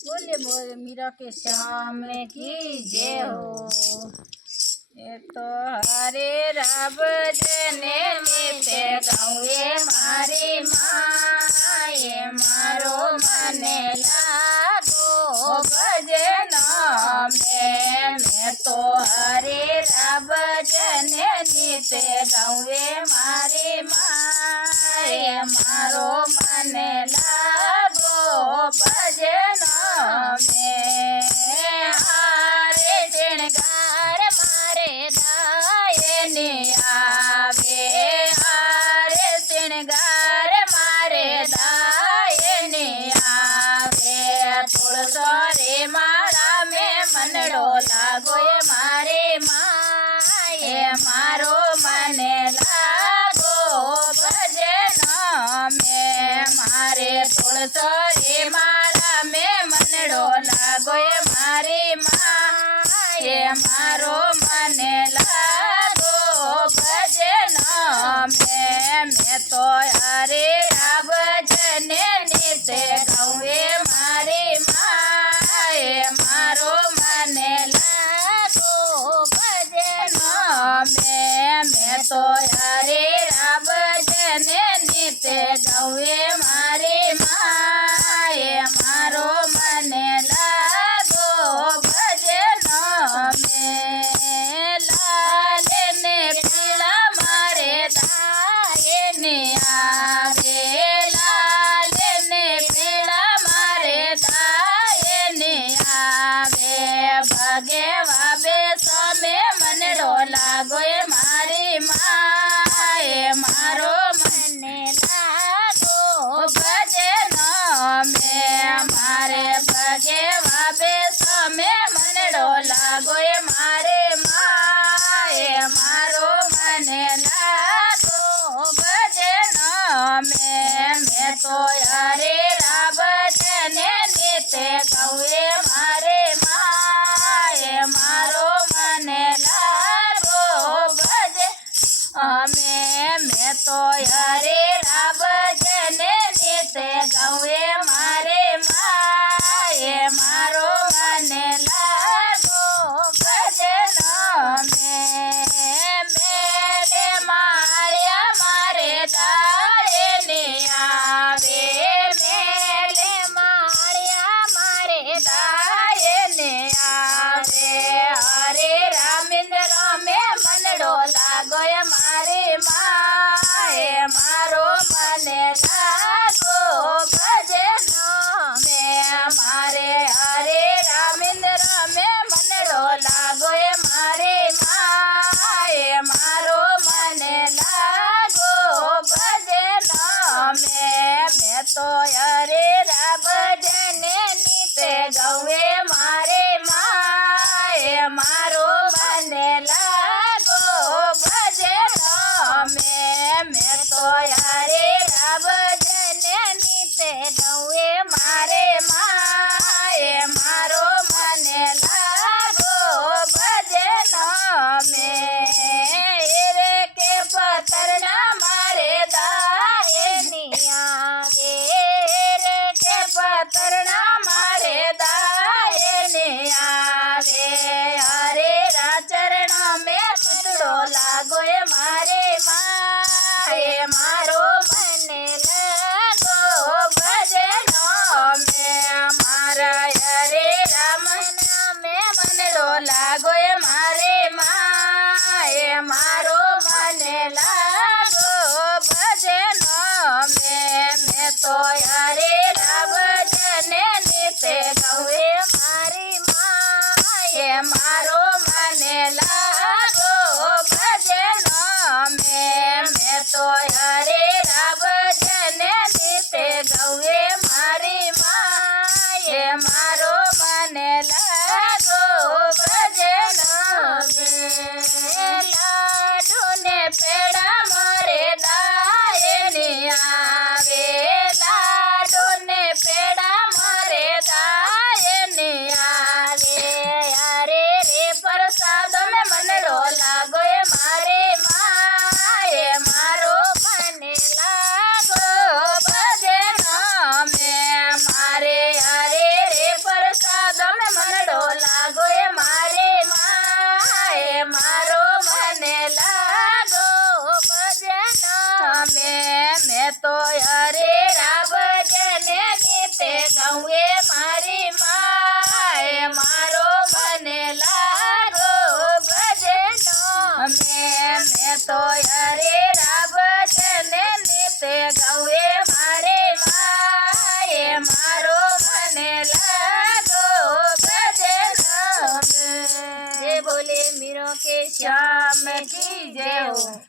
बोले बोले मीरा के श्याम की जय हो। ये तो हरे रब जने मीते गौए मारी माँ, ये मारो मने लागो भजन में। मैं तो हरे रब जने मीते गौए मारी माँ, ये मारो मने लागो भजन में। हारे शृंगार मारे दायने आवे, हारे शृंगार मारे दायने आवे। तुलसो रे माला में मनड़ो लागो ये मारे माँ, ये मारो मने लागो भजन में। मारे तुलसो रे माला में मनड़ो लागो ये मारी माँ, ये मारो मने लागो भजन में। मैं तो हरे रब जने नीते गौए मारी माँ, ये मारो मने लागो भजन में। मैं तो हरे रब जने नीते गौए मारी माँ, ये मारो मने लागो भजन में। लाल ने पीला मारे दायने आवे, लाल ने पीला मारे दायने आवे। भगे वाबे सोमे मनड़ो लागो ये मारी माँ, ये मारो मने लागो भजन में। मारे भगे वाबे सोमे मनड़ो लागो ये मारे माँ, ये मारो मने लागो भजन में। मैं तो हरे रब जने नीते गौए मारे माँ, ये मारो मने लागो भजन में। मैं तो हरे रब जने नीते गौए मारे माँ, ये मारो मने लागो भजन में। मेरे मारिया मारे दायने आवे, मेरे मारिया मारे दायने आवे। हरे रामेंद्र में मनड़ो लागो ये मारे माँ, ये मारो मने लागो भजन में। मारे हरे रामेंद्र में मनड़ो लागो ये मारे माँ, ये मारो मने लागो भजन में। मैं तो हरे रब जने नीते गौए मारे माँ, ये मारो मने लागो भजन में। मैं तो हरे रब जने नीते गौए मारे माँ, ये मारो मने लागो भजन में। रे के पतरना मारे दायने आवे, रे के पतरना मारे दायने आवे। हरे चरण में मुतड़ो लागो ये मारे माँ, ये मारो मने लागो भजन में। मारा हरे राम में मनड़ो लागो ये मारे माँ, ये मारो मने लागो भजन में। मैं तो हरे रब जने नीते गौए मारी माँ, ये मारो मने लागो भजन में। मैं तो हरे रब जने नीते गौए मारी माँ, ये मारो मने लागो भजन में। लाडू ने पेड़ा मारे दायने आवे, लाडू ने पेड़ा मारे दायने કે શ્યામ કી જય હો।